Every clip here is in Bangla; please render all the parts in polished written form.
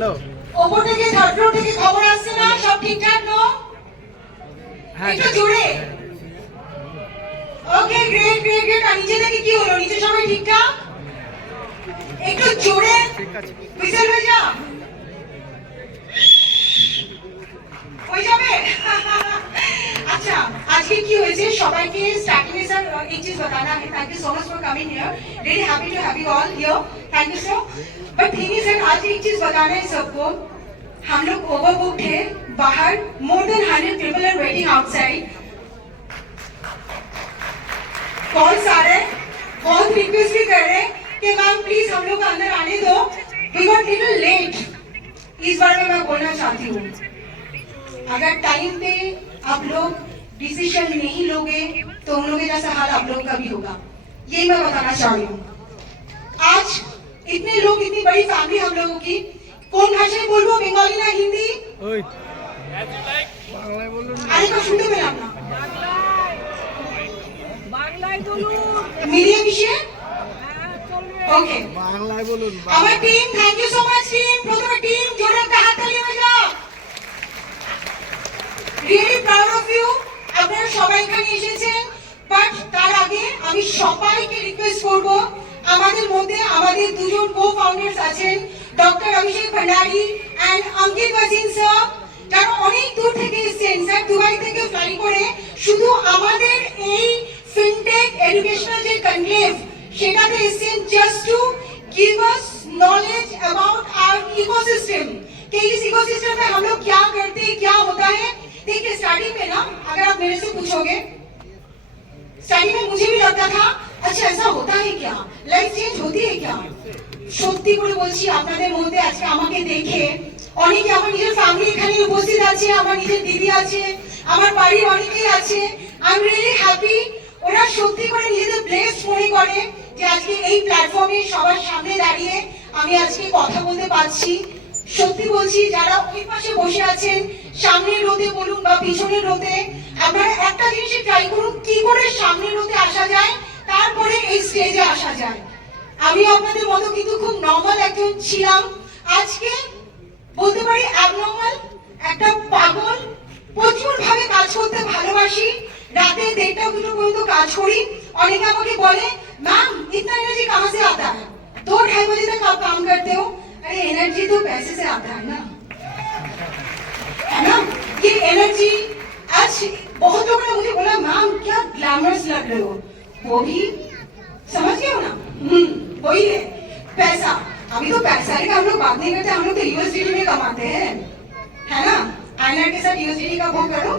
হ্যালো ওপর থেকে থার্ড ফ্লোর থেকে খবর আসছে না সব ঠিকঠাক নো হ্যাঁ একটু জোরে ওকে গ্রেট গ্রেট গ্রেট আর নিচে থেকে কি হলো নিচে সবাই ঠিকঠাক একটু জোরে ঠিক আছে হুইসেল হয়ে যা হয়ে যাবে अच्छा आज के की हुए थे सबाई के स्टार्टिंग में सर एक चीज बताना है thank you so much for coming here really happy to have you all here thank you sir but thing is that आज एक चीज बताना है सबको हम लोग ओवरबुक्ड है बाहर more than 100 people are waiting outside calls आ रहे बहुत रिक्वेस्ट भी कर रहे कि मैम प्लीज हम लोग अंदर आने दो वी गॉट लिटिल लेट इस बारे में मैं बोलना चाहती हूँ अगर टाइम पे आप लोग डिसीजन नहीं लोगे तो उन लोगों जैसा हाल आप लोग का भी होगा यही मैं बताना चाह रही हूँ आज इतने लोग इतनी बड़ी फैमिली हम लोगों की कौन भाषाएं बोलबो बंगाली ना हिंदी ওই বাংলায় বলুন আরে তো শুনতে পেলাম না বাংলায় বলুন মিডিয়া বিষয়ে হ্যাঁ চলবে ওকে বাংলায় বলুন আমার team thank you so much team প্রথমে টিম জোরে একটা হাত তালি হয়ে যাও রিয়েলি প্রাউড অফ ইউ আপনারা সবাই এখানে এসেছেন বাট তার আগে আমি সবাইকে রিকোয়েস্ট করব আমাদের মধ্যে আমাদের দুজন কো ফাউন্ডার্স আছেন doctor Abhishek Bhandari and Ankit Wazin sir যারা অনেক দূর থেকে এসেছেন স্যার দুবাই থেকে ফ্লাই করে শুধু আমাদের এই ফিনটেক এডুকেশনাল যে কনক্লেভ সেটাতে এসেছেন just to give us knowledge about our ecosystem कि इस इकोसिस्टम में हम लोग क्या करते हैं क्या होता है देखिए स्टार्टिंग में ना अगर आप मेरे से पूछोगे स्टार्टिंग में मुझे भी लगता था अच्छा ऐसा होता है क्या लाइफ चेंज होती है क्या সত্যি করে বলছি আপনাদের মধ্যে আজকে আমাকে দেখে অনেকে আমার নিজের ফ্যামিলি এখানে উপস্থিত আছে আমার নিজের দিদি আছে আমার বাড়ির অনেকেই আছে আই এম রিয়েলি হ্যাপি ওরা সত্যি করে নিজেদের ব্লেসড মনে করে যে আজকে এই প্ল্যাটফর্মে সবার সামনে দাঁড়িয়ে আমি আজকে কথা বলতে পারছি সত্যি বলছি যারা ওই পাশে বসে আছেন সামনের রোদে বলুন বা পিছনের রোদে আপনারা একটা জিনিস ট্রাই করুন কি করে সামনের রোদে আসা যায় তারপরে এই স্টেজে আসা যায় আমি আপনাদের মতো কিন্তু খুব নরমাল একজন ছিলাম আজকে বলতে পারি অ্যাবনর্মাল একটা পাগল প্রচুর ভাবে কাজ করতে ভালোবাসি রাতে 1:30 দুটো পর্যন্ত কাজ করি অনেকে আমাকে বলে मैम इतना एनर्जी कहाँ से आता है 2-2:30 बजे तक आप काम करते हो अरे एनर्जी तो पैसे से आता है ना ये एनर्जी आज बहुत लोगों ने मुझे बोला मैम क्या ग्लैमरस लग रहे हो वो भी समझ गए हो ना वही है पैसा अभी तो पैसा का हम लोग बात नहीं करते हम लोग तो यूएसडीटी में कमाते हैं है ना आईएनआर के साथ यूएसडीटी का वो करो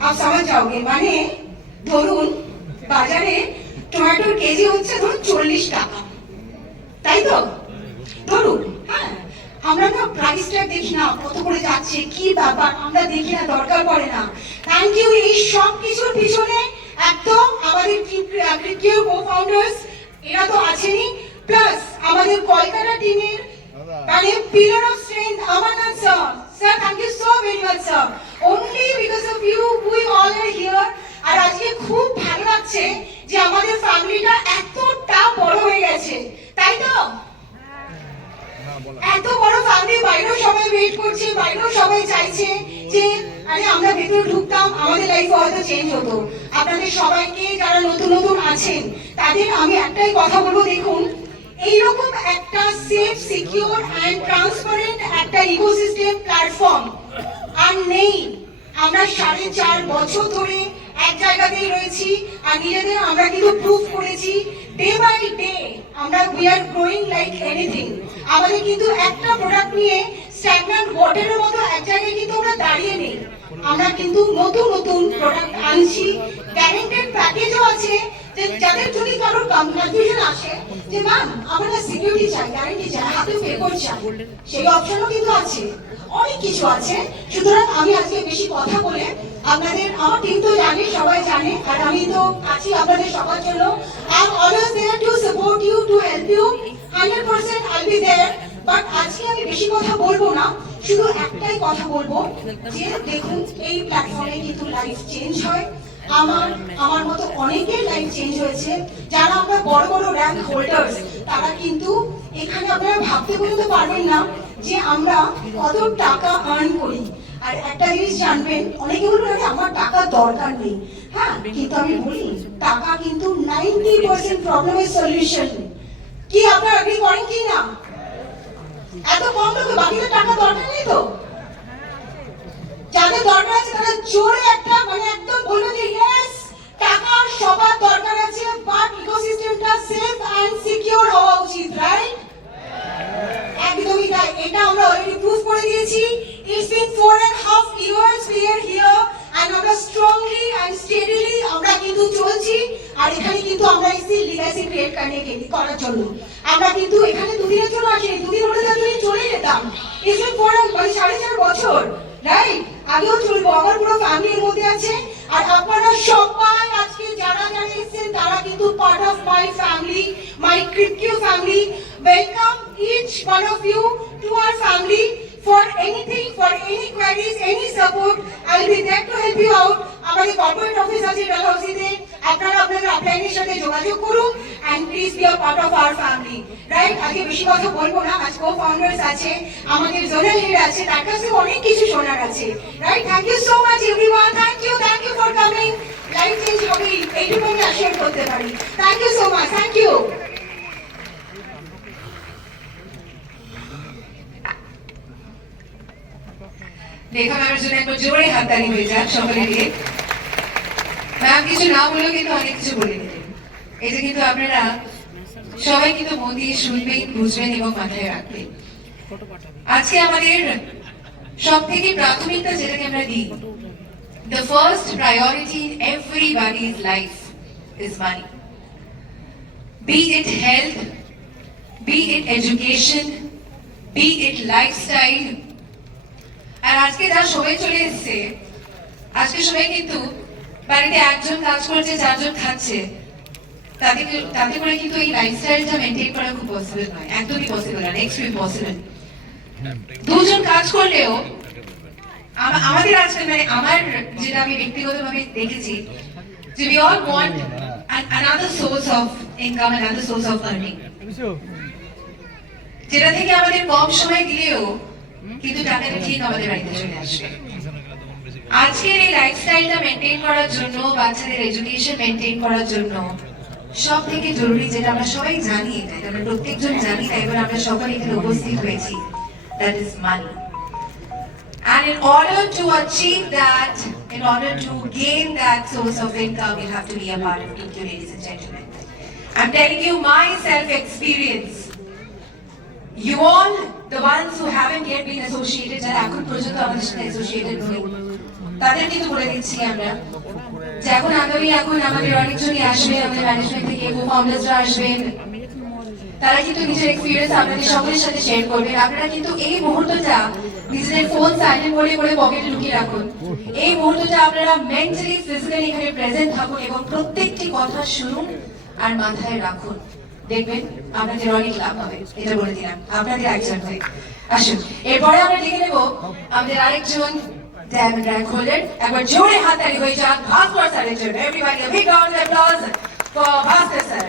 आप समझ जाओगे माने ধরুন বাজারে টমেটোর কেজি হচ্ছে ধরুন 40 টাকা তাই তো ধরুন হ্যাঁ আমরা না প্রাইসটা দেখি না কত করে যাচ্ছে কি ব্যাপার আমরা দেখি না দরকার পড়ে না থ্যাংক ইউ এই সব কিছুর পিছনে একদম আমাদের ক্রিকেট কো ফাউন্ডার্স এরা তো আছেনই প্লাস আমাদের কলকাতা টিমের মানে pillar of strength Amarnath sir sir thank you so very much sir only because of you we all are here আর আজকে খুব ভালো লাগছে যে আমাদের ফ্যামিলিটা এতটা বড় হয়ে গেছে তাই তো এত বড় ফ্যামিলি বাইরেও সবাই ওয়েট করছে বাইরেও সবাই চাইছে যে আরে আমরা ভেতরে ঢুকতাম আমাদের লাইফ হয়তো চেঞ্জ হতো আপনাদের সবাইকে যারা নতুন নতুন আছেন তাদের আমি একটাই কথা বলবো দেখুন এইরকম একটা সেফ সিকিউর এন্ড ট্রান্সপারেন্ট একটা ইকোসিস্টেম প্ল্যাটফর্ম আর নেই আমরা 4.5 বছর ধরে এক জায়গাতেই রয়েছি আর নিজেদের আমরা কিন্তু প্রুফ করেছি ডে বাই ডে আমরা we are growing like anything আমাদের কিন্তু একটা প্রোডাক্ট নিয়ে স্ট্যাগন্যান্ট ওয়াটারের মতো এক জায়গায় কিন্তু আমরা দাঁড়িয়ে নেই আমরা কিন্তু নতুন নতুন প্রোডাক্ট আনছি গ্যারান্টেড প্যাকেজও আছে যে যাদের যদি কারোর কনফিউশন আসে যে ম্যাম আমরা সিকিউরিটি চাই গ্যারান্টি চাই হাতে পেপার চাই সেই অপশনও কিন্তু আছে অনেক কিছু আছে সুতরাং আমি আজকে বেশি কথা বলে আপনাদের আমার টিম তো জানে সবাই জানে আর আমি তো আছি আপনাদের সবার জন্য I am always there to support you to help you 100% I will be there but আজকে আমি বেশি কথা বলবো না শুধু একটাই কথা বলবো যে দেখুন এই প্ল্যাটফর্মে কিন্তু লাইফ চেঞ্জ হয় আমার মতো অনেকের লাইফ চেঞ্জ হয়েছে যারা আমরা বড় বড় র্যাঙ্ক হোল্ডার্স তারা কিন্তু এখানে আপনারা ভাবতে পর্যন্ত পারবেন না যে আমরা কত টাকা আর্ন করি। আর একটা জিনিস জানবেন, অনেকে বলবেন আরে আমার টাকা দরকার নেই, হ্যাঁ, কিন্তু আমি বলি টাকা কিন্তু 90% প্রবলেমের সলিউশন। কি আপনারা এগ্রি করেন কি না? এত কম লোকে বাকিদের টাকা দরকার নেই তো? যাদের দরকার আছে তারা জোরে একটা মানে একদম বলুন যে ইয়েস, টাকা সবার দরকার আছে, বাট ইকোসিস্টেমটা সেফ এন্ড সিকিউর হওয়া উচিত, রাইট? একদমই তাই, এটা আমরা অলরেডি প্রুভ করে দিয়েছি। It's been 4.5 years we are here and আমরা স্ট্রংলি এন্ড স্টেডিলি আমরা কিন্তু চলছি। আর এখানে কিন্তু আমরা এসেছি লিগ্যাসি ক্রিয়েট করার জন্য। আমরা কিন্তু এখানে দুদিনের জন্য আসিনি, দুদিন হলে তো এতদিন চলে যেতাম। It's been 4.5 বছর, রাইট? আগেও চলবো, আমার পুরো ফ্যামিলির মধ্যে আছে। আর আপনারা সবাই আজকে যারা যারা এসেছেন তারা কিন্তু part of my family, my CripQ family. Welcome each one of you to our family. For anything, for any queries, any support, I'll be there to help you out. আমাদের কর্পোরেট অফিস আছে ডালহাউসিতে, আপনারা আপনাদের আপলাইনের সাথে যোগাযোগ করুন and please be a part of our family, right? আজকে বেশি কথা বলবো না, আজ co-founders আছে, আমাদের জোনাল হেড আছে, তার কাছে অনেক কিছু শোনার আছে, right? Thank you so much everyone, thank you for coming. Life change হবে এইটুকু আমি অ্যাসিওর করতে পারি। Thank you so much, thank you. লেখা ম্যামের জন্য একবার জোরে হাততালি হয়ে যাক সকলে দিয়ে। ম্যাম কিছু না বলেও কিন্তু অনেক কিছু বলে দিলেন। এটা কিন্তু আপনারা সবাই কিন্তু মন দিয়ে শুনবেন, বুঝবেন এবং মাথায় রাখবেন। আজকে আমাদের সব থেকে প্রাথমিকতা যেটাকে আমরা দিই, the first priority in everybody's life is money. Be it health, be it education, be it lifestyle. আর আজকে যা সবাই চলে এসছে, আজকে সবাই কিন্তু বাড়িতে একজন কাজ করছে, চারজন খাচ্ছে, তাতে করে কিন্তু এই লাইফস্টাইলটা মেনটেন করা খুব পসিবল নয়, একদমই পসিবল না, এক্সট্রিম পসিবল। দুজন কাজ করলেও আমাদের আজকাল মানে আমার যেটা আমি ব্যক্তিগতভাবে দেখেছি যে we all want another source of income, another source of earning, যেটা থেকে আমাদের কম সময় দিলেও কিন্তু টাকাটা ঠিক আমাদের বাড়িতে চলে আসবে। আজকের এই লাইফস্টাইলটা মেনটেন করার জন্য, বাচ্চাদের এডুকেশন মেনটেন করার জন্য সব থেকে জরুরি যেটা আমরা সবাই জানি, এটা আমরা প্রত্যেকজন জানি, তাই বলে আমরা সবাই এখানে উপস্থিত হয়েছি, that is money. And in order to achieve that, in order to gain that source of income, you have to be a part of it, ladies and gentlemen. I'm telling you my self-experience. You all, the ones who haven't yet been associated, যারা এখন পর্যন্ত আমাদের সাথে অ্যাসোসিয়েটেড নয়, তাদের কিন্তু বলে দিচ্ছি আমরা যে এখন আমাদের অনেকজনই আসবে, আমাদের ম্যানেজমেন্ট থেকে কো-ফাউন্ডার্সরা আসবেন, তারা কিন্তু নিজের এক্সপিরিয়েন্স আপনাদের সকলের সাথে শেয়ার করবেন। আপনারা কিন্তু এই মুহূর্তটা নিজেদের ফোন সাইলেন্ট করে পকেটে লুকিয়ে রাখুন। এই মুহূর্তটা আপনারা মেন্টালি ফিজিক্যালি এখানে প্রেজেন্ট থাকুন এবং প্রত্যেকটি কথা শুনুন আর মাথায় রাখুন। দেখবেন আপনাদের অনেক লাভ হবে, এটা বলে দিলাম আপনাদের একজন হয়ে। আসুন এরপরে আমরা দেখে নেব আমাদের আরেকজন ডায়মন্ড র্যাঙ্ক হোল্ডার। একবার জোরে হাততালি হয়ে যাক ভাস্কর স্যারের জন্য। Everybody a big round of applause for Bhaskar sir.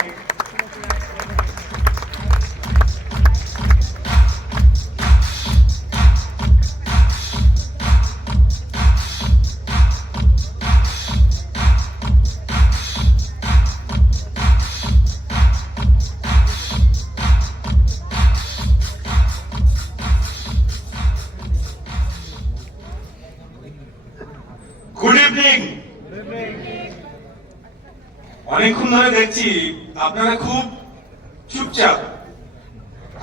Good evening. অনেকক্ষণ ধরে দেখছি আপনারা খুব চুপচাপ।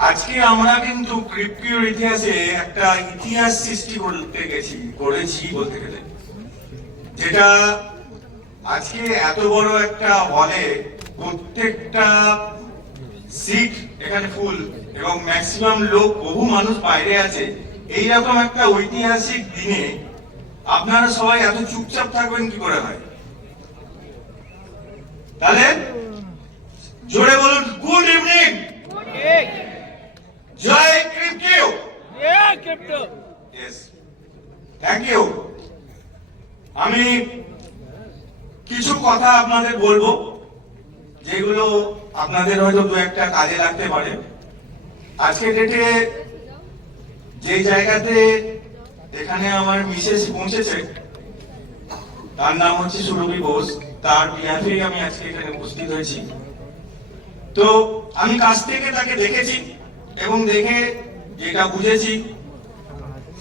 আজকে আমরা কিন্তু ক্রিপ্টোর ইতিহাসে একটা ইতিহাস সৃষ্টি করেছি বলতে গেলে, যেটা আজকে এত বড় একটা হলে প্রত্যেকটা সিট এখানে ফুল এবং ম্যাক্সিমাম লোক, বহু মানুষ বাইরে আছে। এইরকম একটা ঐতিহাসিক দিনে আপনারা সবাই এত চুপচাপ থাকবেন কি করে হয়? তাহলে জোরে বলুন good evening, Jai crypto. Yes, thank you. আমি কিছু কথা আপনাদের বলবো যেগুলো আপনাদের হয়তো দু একটা কাজে লাগতে পারে। আজকে ডেটে যে জায়গাতে এখানে আমার মিসেস পৌঁছেছে তার নাম হচ্ছে সুরভি বোস, তার বিহাফে আমি আজকে এখানে উপস্থিত হয়েছি। তো আমি কাছ থেকে তাকে দেখেছি এবং দেখে যেটা বুঝেছি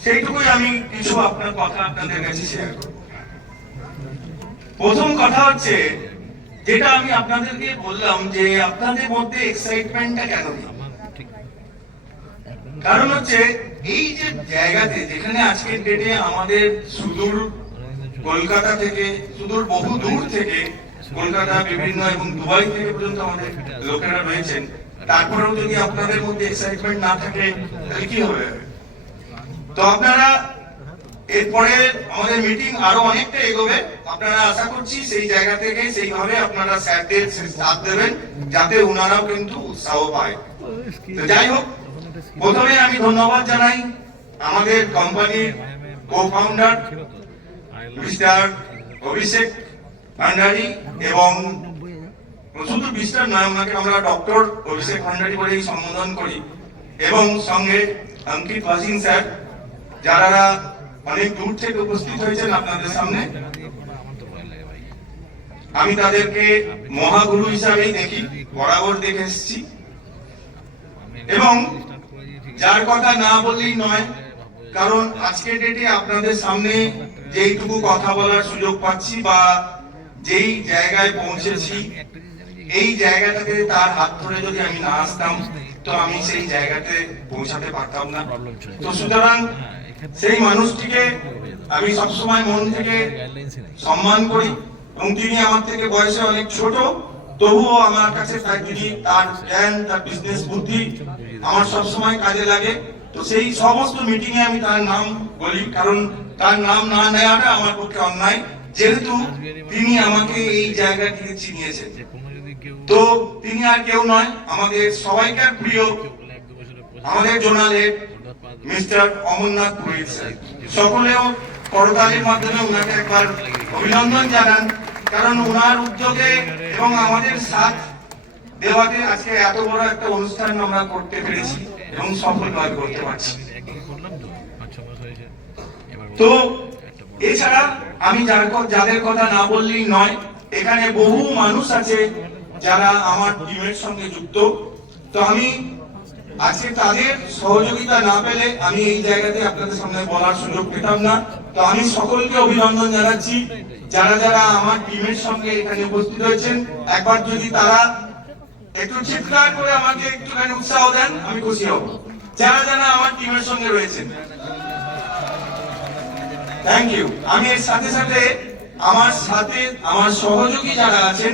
সেইটুকুই আমি কিছু আপনার কথা আপনাদের কাছে শেয়ার করব। প্রথম কথা হচ্ছে যেটা আমি আপনাদেরকে বললাম যে আপনাদের মধ্যে এক্সাইটমেন্টটা কেন নেই, কারণ হচ্ছে এই যে জায়গাতে যেখানে আজকের ডেটে আমাদের সুদূর কলকাতা থেকে, সুদূর বহু দূর থেকে কলকাতা বিভিন্ন এবং দুবাই থেকে পর্যন্ত আমাদের লোকেরা রয়েছেন, তারপরেও যদি আপনাদের মধ্যে এক্সাইটমেন্ট না থাকে তাহলে কি হবে? তো আপনারা এরপরে আমাদের মিটিং আরো অনেকটা এগোবে, আপনারা আশা করছি সেই জায়গা থেকে সেইভাবে আপনারা স্যারদের সাথ দেবেন যাতে ওনারাও কিন্তু উৎসাহ পায়। তো যাই হোক, প্রথমে আমি ধন্যবাদ জানাই আমাদের কোম্পানির কো-ফাউন্ডার মিস্টার অভিষেক ভান্ডারী, এবং শুধু মিস্টার নয়, ওনাকে আমরা ডক্টর অভিষেক ভান্ডারী বলেই সম্বোধন করি, এবং সঙ্গে অঙ্কিত ওয়াসিম স্যার, যারা অনেক দূর থেকে উপস্থিত হয়েছেন আপনাদের সামনে। আমি তাদেরকে মহাগুরু হিসাবেই দেখি, বরাবর দেখে এসেছি, এবং যার কথা না বললেই নয়, কারণ আজকের ডেটে আপনাদের সামনে যেইটুকু কথা বলার সুযোগ পাচ্ছি বা যেই জায়গায় পৌঁছেছি, এই জায়গাটাতে তার হাত ধরে যদি আমি না আসতাম তো আমি সেই জায়গাতে পৌঁছাতে পারতাম না। তো সুতরাং সেই মানুষটিকে আমি সবসময় মন থেকে সম্মান করি, এবং তিনি আমার থেকে বয়সে অনেক ছোট, তবুও আমার কাছে তিনি তার জ্ঞান, তার বিজনেস বুদ্ধি আমার সবসময় কাজে লাগে। তো সেই সমস্ত মিটিং এ আমি তার নাম বলি, কারণ তার নাম না নেওয়াটা আমার পক্ষে অন্যায়, যেহেতু তিনি আমাকে এই জায়গাটিতে চিনিয়েছেন। তো তিনি আর কেউ নয়, আমাদের সবাইকার প্রিয়, আমাদের জোনালের মিস্টার অমরনাথ পুরোহিত স্যার। সকলেও করতালির মাধ্যমে ওনাকে একবার অভিনন্দন জানান, কারণ ওনার উদ্যোগে এবং আমাদের সাথ দেওয়াতে আজকে এত বড় একটা অনুষ্ঠান আমরা করতে পেরেছি এবং সফলভাবে করতে পারছি। তো এছাড়া আমি যাদের কথা না বললেই নয়, এখানে বহু মানুষ আছে যারা আমার টিমের সঙ্গে যুক্ত। তো আমি আজকে তাদের সহযোগিতা না পেলে আমি এই জায়গাতে আপনাদের সামনে বলার সুযোগ পেতাম না। তো আমি সকলকে অভিনন্দন জানাচ্ছি, যারা যারা আমার টিমের সঙ্গে এখানে উপস্থিত হয়েছেন। একবার যদি তারা একটু চিৎকার করে আমাকে একটুখানি উৎসাহ দেন, আমি খুশি হব। যারা যারা আমার টিমের সঙ্গে রয়েছেন, থ্যাংক ইউ। আমি এর সাথে সাথে আমার সহযোগী যারা আছেন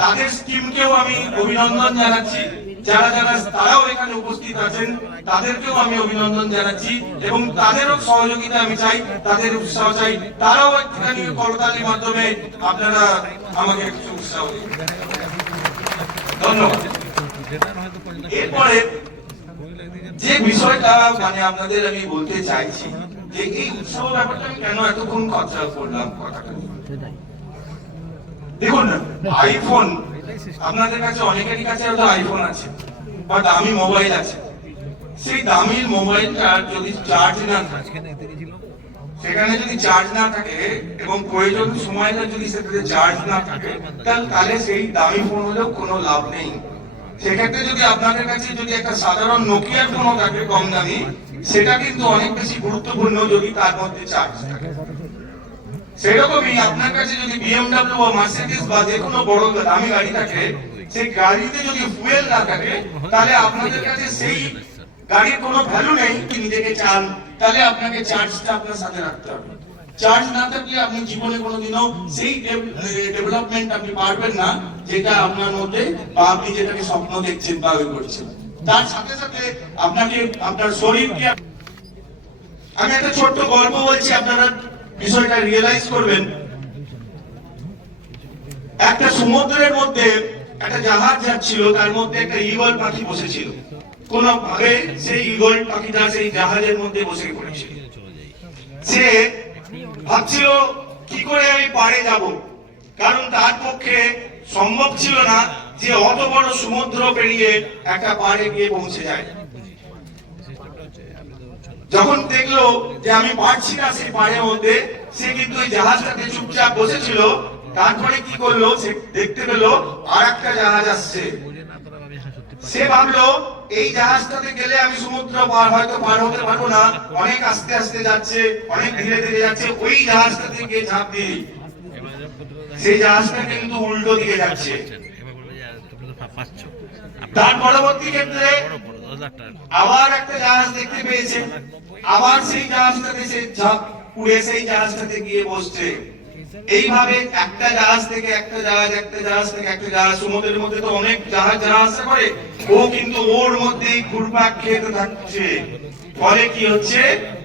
তাদের টিমকেও আমি অভিনন্দন জানাচ্ছি। যারা যারা তারাও এখানে উপস্থিত আছেন তাদেরকেও আমি অভিনন্দন জানাচ্ছি, এবং তাদেরও সহযোগিতা আমি চাই, তাদের উৎসাহ চাই। তারাও একটুখানি করতালির মাধ্যমে আপনারা আমাকে একটু উৎসাহ দিন। ধন্যবাদ। এরপরে যে বিষয়টা আপনাদের আমি বলতে চাইছি, যে এই উৎসব ব্যাপারটা আমি কেন এতক্ষণ কথা বললাম, কথাটা দেখুন, আইফোন আপনাদের কাছে অনেকেরই কাছে হয়তো আইফোন আছে বা দামি মোবাইল আছে। সেই দামি মোবাইলটা যদি চার্জ না থাকে, সেখানে যদি চার্জ না থাকে এবং প্রয়োজন সময়টা যদি সেটাতে চার্জ না থাকে, তাহলে সেই দামি ফোন হলেও কোনো লাভ নেই। সেক্ষেত্রে যদি আপনাদের কাছে যদি একটা সাধারণ নোকিয়ার ফোনও থাকে কম দামি, সেটা কিন্তু অনেক বেশি গুরুত্বপূর্ণ যদি তার মধ্যে চার্জ থাকে। সেরকমই আপনার কাছে যদি BMW বা মার্সিডিজ বা যে কোনো বড় দামি গাড়ি থাকে, সেই গাড়িতে যদি ফুয়েল না থাকে, তাহলে আপনাদের কাছে সেই গাড়ির কোনো ভ্যালু নেই। নিজেকে চান তাহলে আপনাকে চার্জটা আপনার সাথে রাখতে হবে। চার্জ না থাকলে আপনি জীবনে কোনোদিনও সেই ডেভেলপমেন্ট আপনি পারবেন না, যেটা আপনার মধ্যে বা আপনি যেটাকে স্বপ্ন দেখছেন বা করছেন। তার সাথে সাথে আপনাকে আপনার শরীরকে, আমি একটা ছোট্ট গল্প বলছি, আপনারা বিষয়টা রিয়েলাইজ করবেন। একটা সমুদ্রের মধ্যে একটা জাহাজ যাচ্ছিল, তার মধ্যে একটা ঈগল পাখি বসেছিল। কোন ভাবে সেই ঈগল পাখিটা সেই জাহাজের মধ্যে বসে পড়েছিল। সে ভাবছিল কি করে আমি পাড়ে যাব, কারণ তার পক্ষে সম্ভব ছিল না যে অত বড় সমুদ্র পেরিয়ে একটা পাড়ে গিয়ে পৌঁছে যায়। যখন দেখলো যে আমি পারছি না সেই পাড়ের মধ্যে, সে কিন্তু ওই জাহাজটাতে চুপচাপ বসেছিল। তারপরে কি করলো, সে দেখতে পেলো আর একটা জাহাজ আসছে। সে ভাবলো এই জাহাজটাতে গেলে আমি সমুদ্র হয়তো পার হতে পারবো না, অনেক আস্তে আস্তে যাচ্ছে, অনেক ধীরে ধীরে যাচ্ছে, ওই জাহাজটাতে গিয়ে ঝাঁপ দিই। সেই জাহাজটা কিন্তু উল্টো দিকে যাচ্ছে। তার পরবর্তী ক্ষেত্রে আবার একটা জাহাজ দেখতে পেয়েছে, আবার সেই জাহাজটাতে সে ঝাঁপ উড়ে সেই জাহাজটাতে গিয়ে বসছে। এইভাবে একটা জাহাজ থেকে একটা জাহাজ, একটা জাহাজ থেকে একটা জাহাজ, সমুদ্রের মধ্যে তো অনেক জাহাজ যারা আসা করে, ও কিন্তু ওর মধ্যেই ঘুরপাক খেতে থাকছে। ফলে কি হচ্ছে,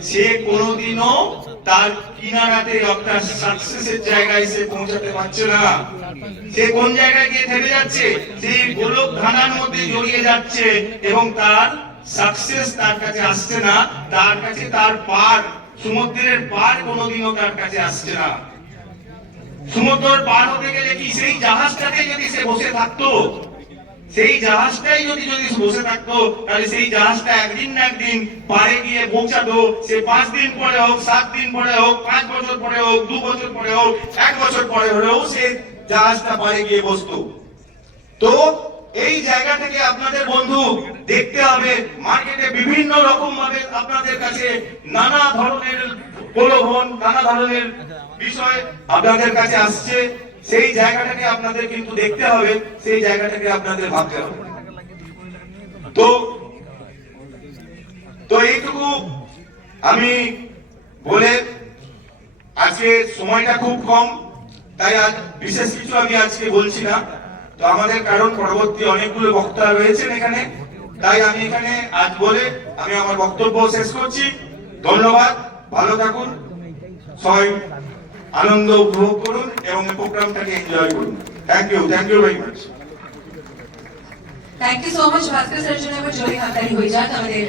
সে কোনোদিনও তার কিনারাতে একটা সাকসেসের জায়গায় সে পৌঁছাতে পারছে না। সে কোন জায়গায় গিয়ে থেমে যাচ্ছে, সেই গোলক ধাঁধার মধ্যে জড়িয়ে যাচ্ছে এবং তার সাকসেস তার কাছে আসছে না। তার কাছে তার পার, সমুদ্রের পার কোনোদিনও তার কাছে আসছে না। সমুদ্র পার হতে গেলে কি সেই জাহাজটাতে যদি সে বসে থাকতো, সেই জাহাজটাই যদি বসে থাকতো, তাহলে সেই জাহাজটা একদিন না একদিন পারে গিয়ে পৌঁছাতো। সে 5 দিন পরে হোক, 7 দিন পরে হোক, 5 বছর পরে হোক, 2 বছর পরে হোক, 1 বছর পরে হলেও সে জাহাজটা পারে গিয়ে বসতো। তো এই জায়গা থেকে আপনাদের বন্ধু দেখতে হবে, মার্কেটে বিভিন্ন রকম ভাবে আপনাদের কাছে নানা ধরনের প্রলোভন, নানা ধরনের বিষয় আপনাদের কাছে আসছে। সেই জায়গাটাকে আপনাদের কিন্তু দেখতে হবে, সেই জায়গাটাকে আপনাদের ভাবতে হবে। তো এইটুকু আমি বলে, আজকে সময়টা খুব কম, তাই আজ বিশেষ কিছু আমি আজকে বলছি না। তো আমাদের কারণ পরবর্তী অনেকগুলো বক্তা রয়েছেন এখানে, তাই আমি এখানে আজ বলে আমি আমার বক্তব্য শেষ করছি। ধন্যবাদ, ভালো থাকুন, সবাই আনন্দ উপভোগ করুন এবং প্রোগ্রামটাকে এনজয় করুন। Thank you very much. Thank you so much Bhaskar স্যারের জন্য আমার জোরে হাততালি হয়ে যাক আমাদের